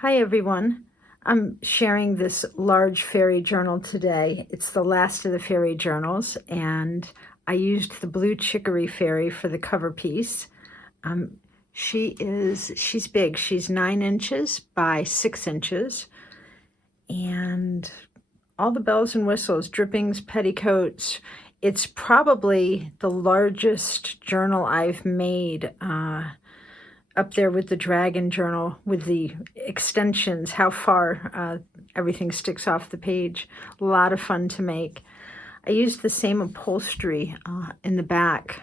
Hi everyone. I'm sharing this large fairy journal today. It's the last of the fairy journals, and I used the blue chicory fairy for the cover piece. She's big. She's 9 inches by 6 inches, and all the bells and whistles, drippings, petticoats. It's probably the largest journal I've made, up there with the dragon journal, with the extensions, how far everything sticks off the page. A lot of fun to make. I used the same upholstery in the back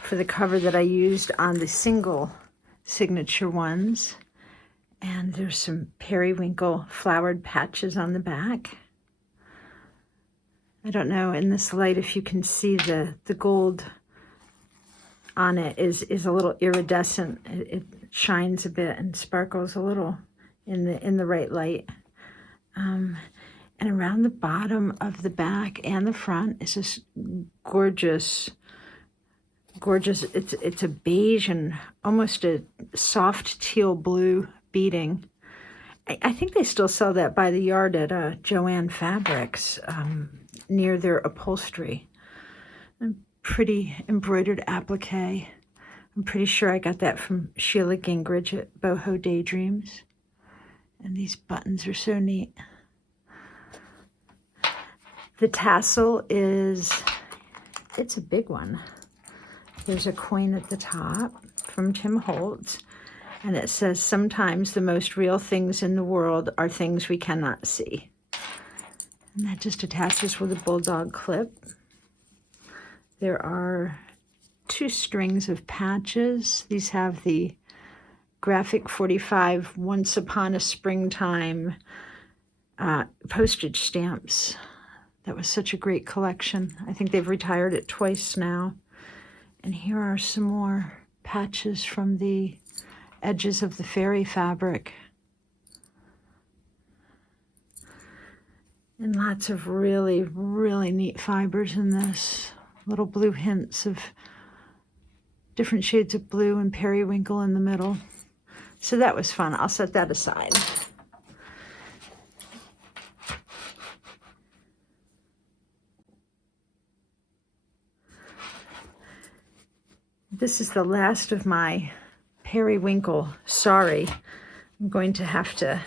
for the cover that I used on the single signature ones. And there's some periwinkle flowered patches on the back. I don't know in this light if you can see the gold on it is a little iridescent. It shines a bit and sparkles a little in the right light. And around the bottom of the back and the front is this gorgeous. It's a beige and almost a soft teal blue beading. I think they still sell that by the yard at Joann Fabrics near their upholstery. Pretty embroidered applique. I'm pretty sure I got that from Sheila Gingrich at Boho Daydreams. And these buttons are so neat. The tassel it's a big one. There's a coin at the top from Tim Holtz, and it says, "Sometimes the most real things in the world are things we cannot see." And that just attaches with a bulldog clip. There are 2 strings of patches. These have the Graphic 45 Once Upon a Springtime postage stamps. That was such a great collection. I think they've retired it twice now. And here are some more patches from the edges of the fairy fabric. And lots of really, really neat fibers in this. Little blue hints of different shades of blue and periwinkle in the middle. So that was fun. I'll set that aside. This is the last of my periwinkle. Sorry, I'm going to have to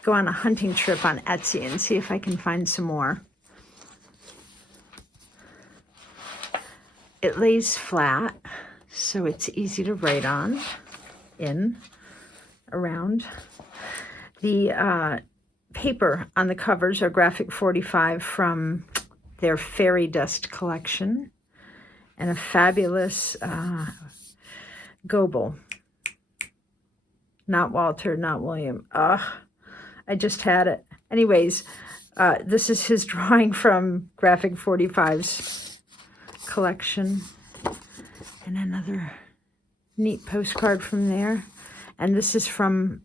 go on a hunting trip on Etsy and see if I can find some more. It lays flat, so it's easy to write on, around. The paper on the covers are Graphic 45 from their Fairy Dust collection, and a fabulous Goebel. Not Walter, not William. I just had it. Anyways, this is his drawing from Graphic 45's collection, and another neat postcard from there. And this is from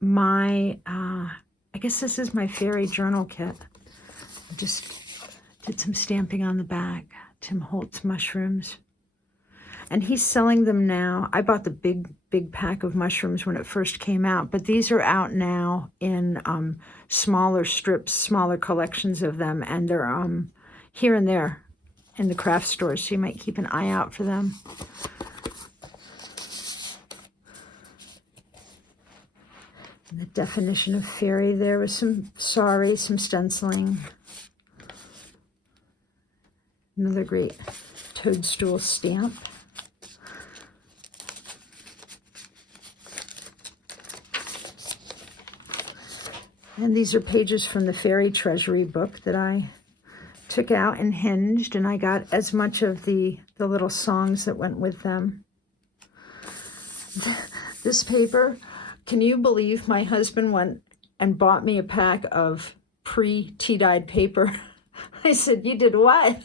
my I guess this is my fairy journal kit. I just did some stamping on the back. Tim Holtz mushrooms, and he's selling them now. I bought the big pack of mushrooms when it first came out, but these are out now in smaller strips, smaller collections of them, and they're here and there in the craft stores, so you might keep an eye out for them. And the definition of fairy there was some stenciling. Another great toadstool stamp. And these are pages from the Fairy Treasury book that I took out and hinged, and I got as much of the little songs that went with them. This paper, can you believe my husband went and bought me a pack of pre-tea-dyed paper? I said, "You did what?"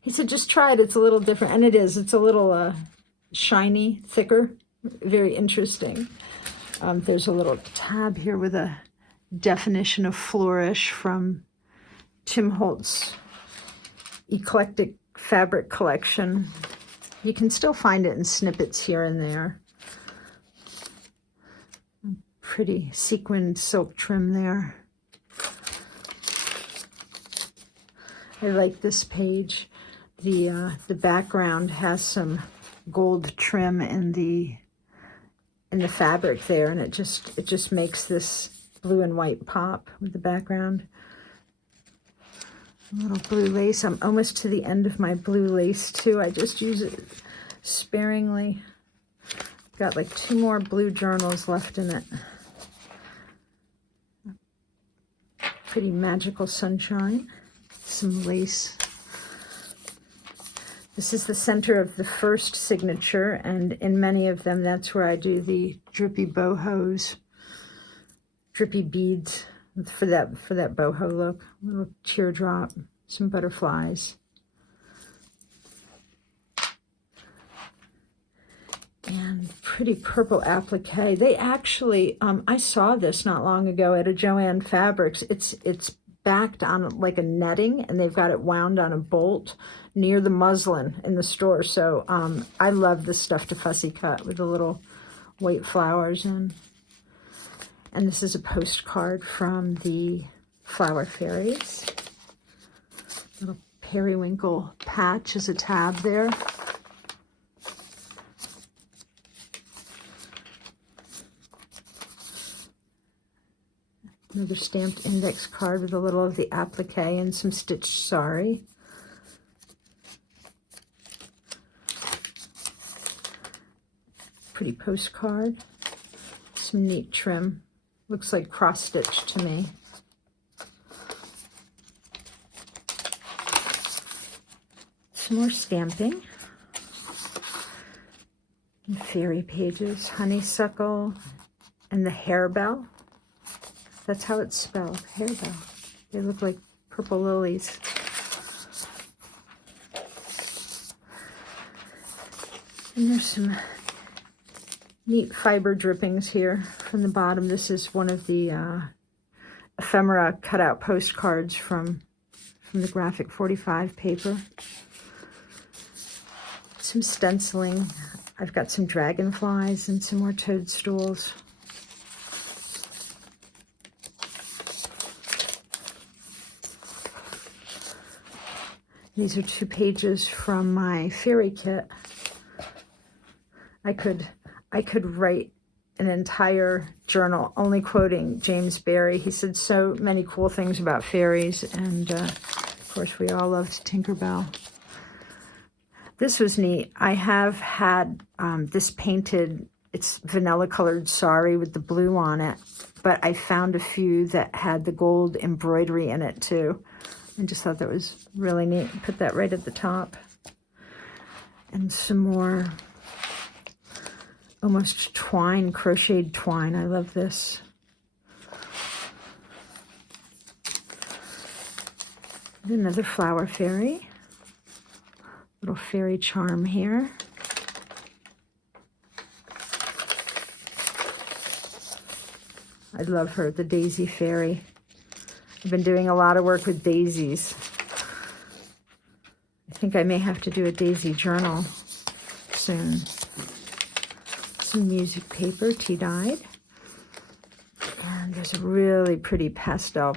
He said, "Just try it. It's a little different." And it is. It's a little shiny, thicker, very interesting. There's a little tab here with a definition of flourish from Tim Holtz Eclectic Fabric Collection. You can still find it in snippets here and there. Pretty sequined silk trim there. I like this page. The background has some gold trim in the fabric there, and it just makes this blue and white pop with the background. A little blue lace. I'm almost to the end of my blue lace too. I just use it sparingly. Got like 2 more blue journals left in it. Pretty magical sunshine. Some lace. This is the center of the first signature, and in many of them, that's where I do the drippy bohos, drippy beads for that boho look. A little teardrop, some butterflies. And pretty purple applique. They actually, I saw this not long ago at a Joann Fabrics. It's backed on like a netting, and they've got it wound on a bolt near the muslin in the store. So I love this stuff to fussy cut with the little white flowers in. And this is a postcard from the Flower Fairies. Little periwinkle patch as a tab there. Another stamped index card with a little of the applique and some stitched sari. Pretty postcard. Some neat trim. Looks like cross-stitch to me. Some more stamping. And fairy pages. Honeysuckle and the harebell. That's how it's spelled, harebell. They look like purple lilies. And there's some neat fiber drippings here from the bottom. This is one of the ephemera cutout postcards from the Graphic 45 paper. Some stenciling. I've got some dragonflies and some more toadstools. These are 2 pages from my fairy kit. I could write an entire journal only quoting James Barry. He said so many cool things about fairies, and of course we all loved Tinkerbell. This was neat. I have had this painted, it's vanilla colored sari with the blue on it, but I found a few that had the gold embroidery in it too. I just thought that was really neat. Put that right at the top. And some more almost twine, crocheted twine. I love this. And another flower fairy. Little fairy charm here. I love her, the daisy fairy. I've been doing a lot of work with daisies. I think I may have to do a daisy journal soon. Some music paper, tea-dyed. And there's a really pretty pastel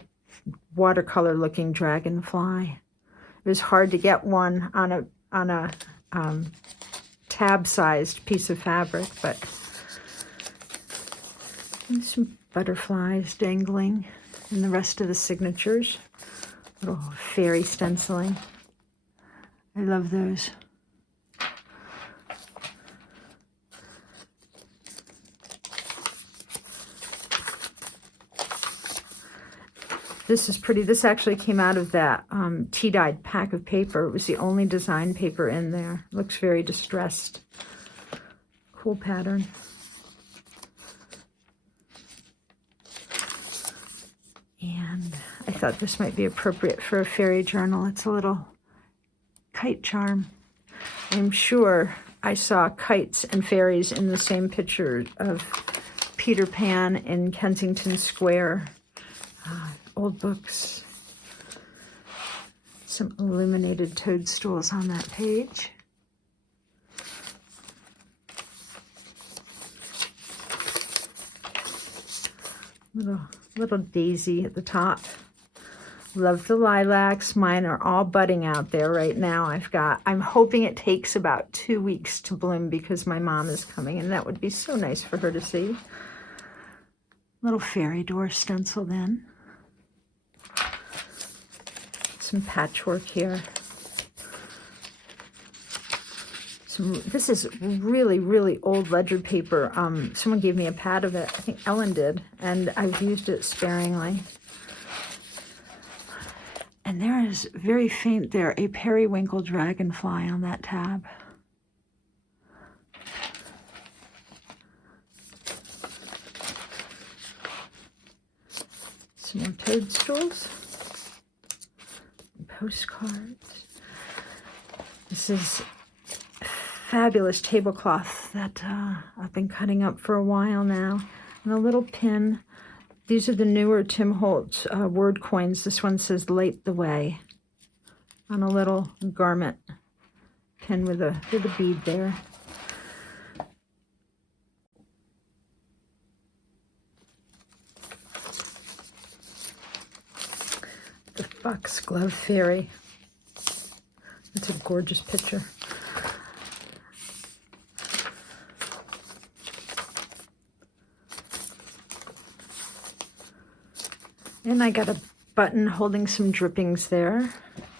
watercolor-looking dragonfly. It was hard to get one on a tab-sized piece of fabric, but some butterflies dangling. And the rest of the signatures, little fairy stenciling. I love those. This is pretty. This actually came out of that tea-dyed pack of paper. It was the only design paper in there. Looks very distressed. Cool pattern. And I thought this might be appropriate for a fairy journal. It's a little kite charm. I'm sure I saw kites and fairies in the same picture of Peter Pan in Kensington Square. Old books. Some illuminated toadstools on that page. Little daisy at the top. Love the lilacs. Mine are all budding out there right now. I'm hoping it takes about 2 weeks to bloom because my mom is coming, and that would be so nice for her to see. Little fairy door stencil then. Some patchwork here. This is really, really old ledger paper. Someone gave me a pad of it. I think Ellen did, and I've used it sparingly. And there is very faint there, a periwinkle dragonfly on that tab. Some more toadstools. And postcards. This is fabulous tablecloth that I've been cutting up for a while now. And a little pin. These are the newer Tim Holtz word coins. This one says "Light the Way" on a little garment pin with a bead there. The Foxglove Fairy. That's a gorgeous picture. And I got a button holding some drippings there.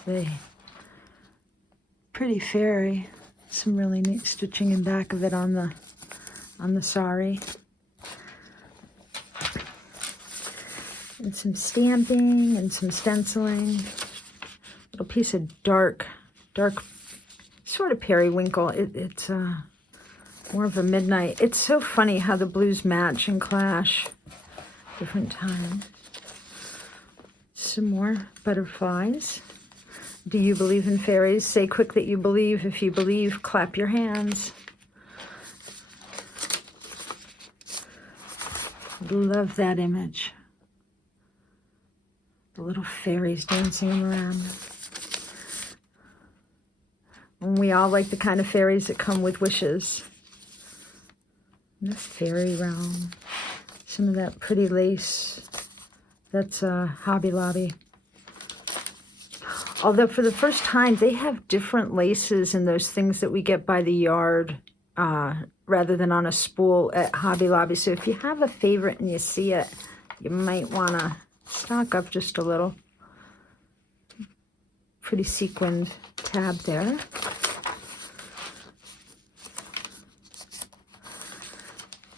The pretty fairy. Some really neat stitching in back of it on the sari. And some stamping and some stenciling. Little piece of dark sort of periwinkle. It's more of a midnight. It's so funny how the blues match and clash different times. Some more butterflies. Do you believe in fairies? Say quick that you believe. If you believe, clap your hands. Love that image. The little fairies dancing around. And we all like the kind of fairies that come with wishes. In the fairy realm. Some of that pretty lace. That's Hobby Lobby. Although for the first time, they have different laces and those things that we get by the yard rather than on a spool at Hobby Lobby. So if you have a favorite and you see it, you might want to stock up just a little. Pretty sequined tab there.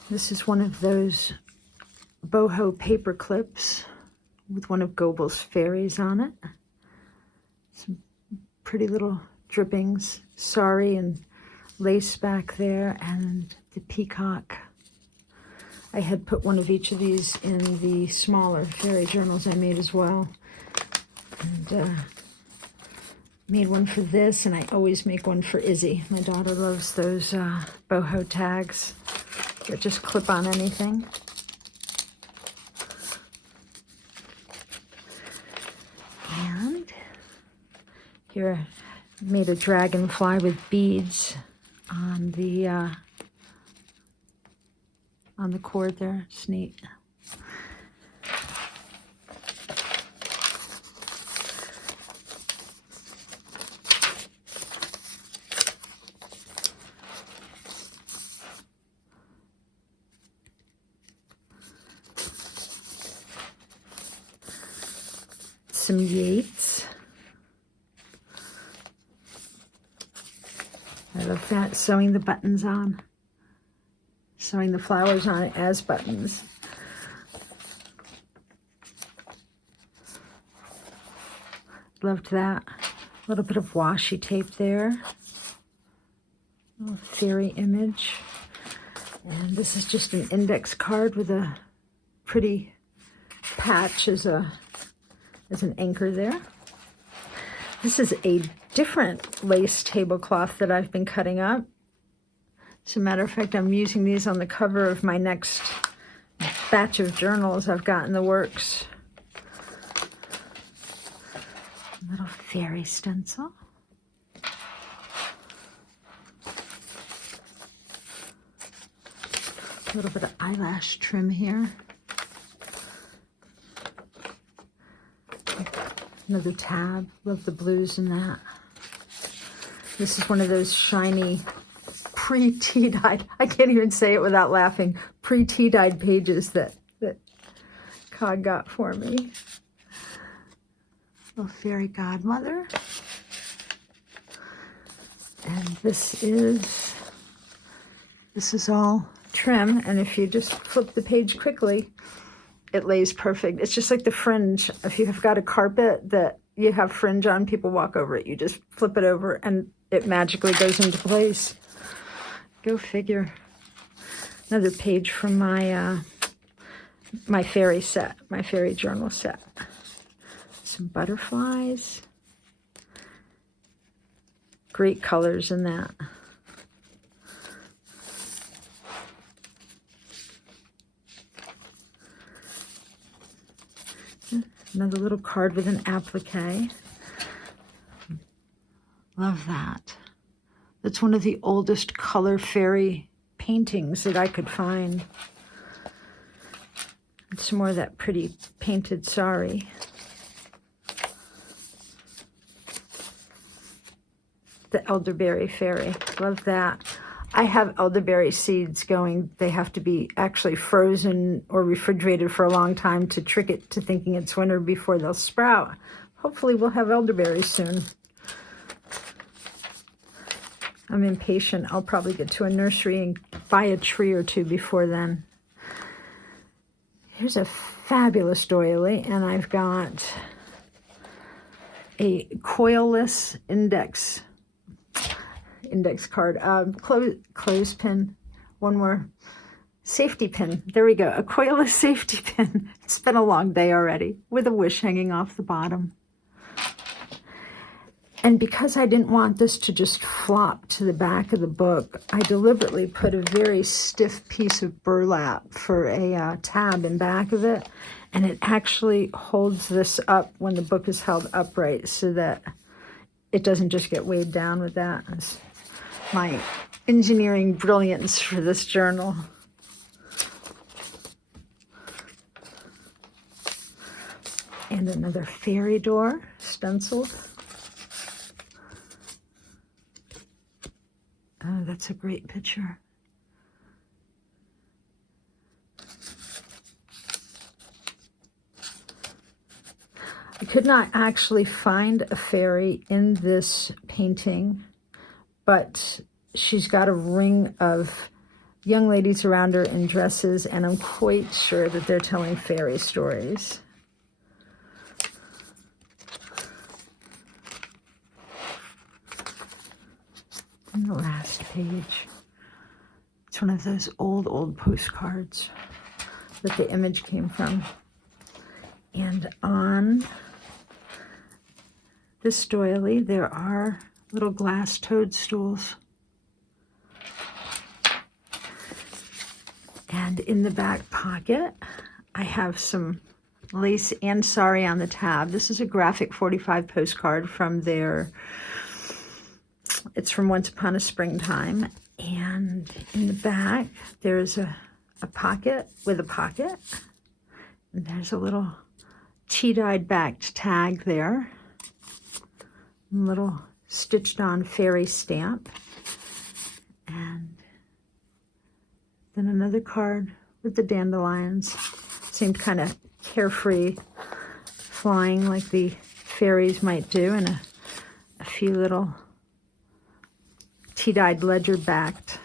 This is one of those boho paper clips with one of Goebel's fairies on it. Some pretty little drippings, sari and lace back there, and the peacock. I had put one of each of these in the smaller fairy journals I made as well. And made one for this, and I always make one for Izzy. My daughter loves those boho tags that just clip on anything. Here, I made a dragonfly with beads on the cord there. It's neat. Some Yates. I love that, sewing the buttons on. Sewing the flowers on it as buttons. Loved that. A little bit of washi tape there. A little fairy image. And this is just an index card with a pretty patch as an anchor there. This is a different lace tablecloth that I've been cutting up. As a matter of fact, I'm using these on the cover of my next batch of journals I've got in the works. A little fairy stencil. A little bit of eyelash trim here. Another tab. Love the blues in that. This is one of those shiny pre-tea-dyed, I can't even say it without laughing, pre-tea-dyed pages that Cog got for me. Little fairy godmother. And this is all trim, and if you just flip the page quickly, it lays perfect. It's just like the fringe. If you have got a carpet that you have fringe on, people walk over it. You just flip it over and it magically goes into place. Go figure. Another page from my my fairy set, my fairy journal set. Some butterflies. Great colors in that. Another little card with an applique. Love that. That's one of the oldest color fairy paintings that I could find. And some more of that pretty painted sari. The elderberry fairy. Love that. I have elderberry seeds going. They have to be actually frozen or refrigerated for a long time to trick it to thinking it's winter before they'll sprout. Hopefully we'll have elderberries soon. I'm impatient. I'll probably get to a nursery and buy a tree or two before then. Here's a fabulous doily, and I've got a coilless index card, clothespin, one more, safety pin. There we go, a coilless safety pin. It's been a long day already, with a wish hanging off the bottom. And because I didn't want this to just flop to the back of the book, I deliberately put a very stiff piece of burlap for a tab in back of it, and it actually holds this up when the book is held upright so that it doesn't just get weighed down with that. That's my engineering brilliance for this journal. And another fairy door stenciled. Oh, that's a great picture. I could not actually find a fairy in this painting, but she's got a ring of young ladies around her in dresses, and I'm quite sure that they're telling fairy stories. And the last page, it's one of those old postcards that the image came from. And on this doily, there are little glass toadstools. And in the back pocket, I have some lace and sari on the tab. This is a graphic 45 postcard from their, it's from Once Upon a Springtime. And in the back, there's a pocket with a pocket. And there's a little tea-dyed backed tag there. A little stitched on fairy stamp. And then another card with the dandelions. Seemed kind of carefree, flying like the fairies might do, and a few little tea-dyed ledger-backed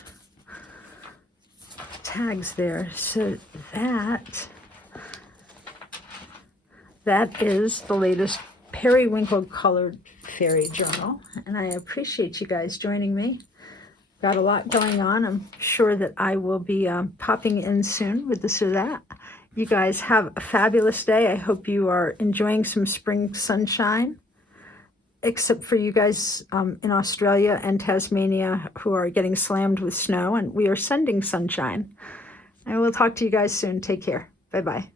tags there. So that is the latest periwinkle colored fairy journal, and I appreciate you guys joining me. Got a lot going on. I'm sure that I will be popping in soon with this or that. You guys have a fabulous day. I hope you are enjoying some spring sunshine, except for you guys in Australia and Tasmania who are getting slammed with snow, and we are sending sunshine. I will talk to you guys soon. Take care. Bye-bye.